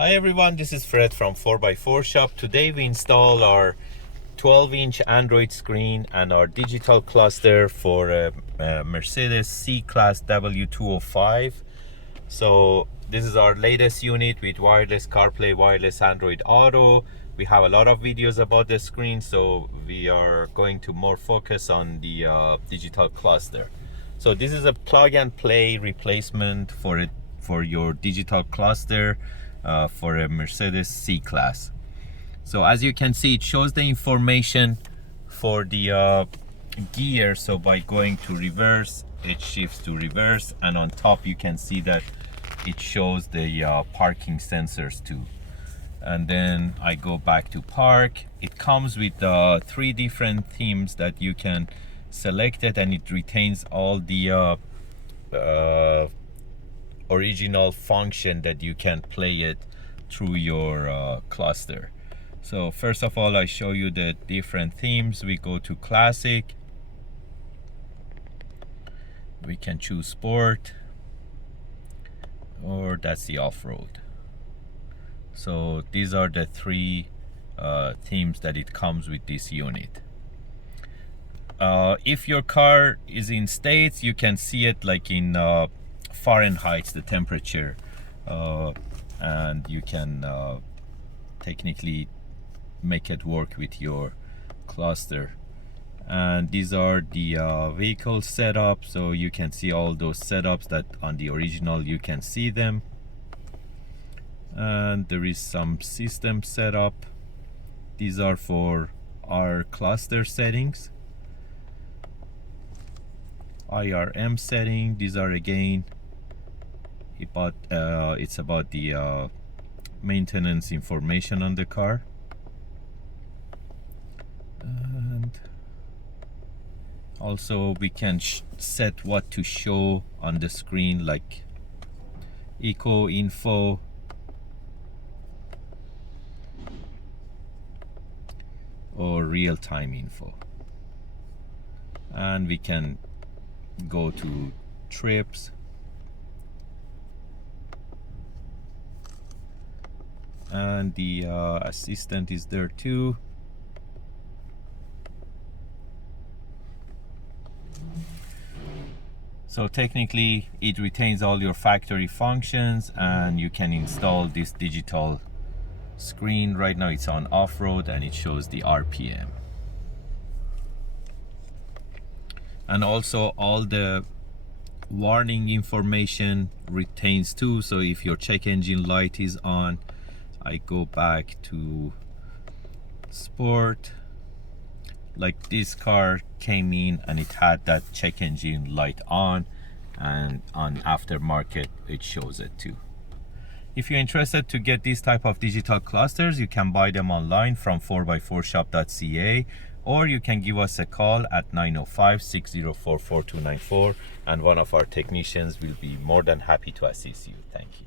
Hi everyone, this is Fred from 4x4 Shop. Today we install our 12-inch Android screen and our digital cluster for a Mercedes C-Class W205. So this is our latest unit with wireless CarPlay, wireless Android Auto. We have a lot of videos about the screen, so we are going to more focus on the digital cluster. So this is a plug and play replacement for your digital cluster for a Mercedes C-Class. So as you can see, it shows the information for the gear. So by going to reverse, it shifts to reverse, and on top you can see that it shows the parking sensors too. And then I go back to park. It comes with 3 different themes that you can select it, and it retains all the original function that you can play it through your cluster. So first of all, I show you the different themes. We go to classic, we can choose sport, or that's the off-road. So these are the 3 themes that it comes with this unit. If your car is in States, you can see it like in Fahrenheit, the temperature, and you can technically make it work with your cluster. And these are the vehicle setup, so you can see all those setups that on the original you can see them. And there is some system setup. These are for our cluster settings. IRM setting, these are again it's about the maintenance information on the car. And also we can set what to show on the screen, like eco info, or real-time info. And we can go to trips, and the assistant is there too. So technically it retains all your factory functions, and you can install this digital screen. Right now it's on off-road and it shows the RPM. And also all the warning information retains too. So if your check engine light is on, I go back to sport, like this car came in and it had that check engine light on, and on aftermarket it shows it too. If you're interested to get this type of digital clusters, you can buy them online from 4x4shop.ca, or you can give us a call at 905-604-4294, and one of our technicians will be more than happy to assist you. Thank you.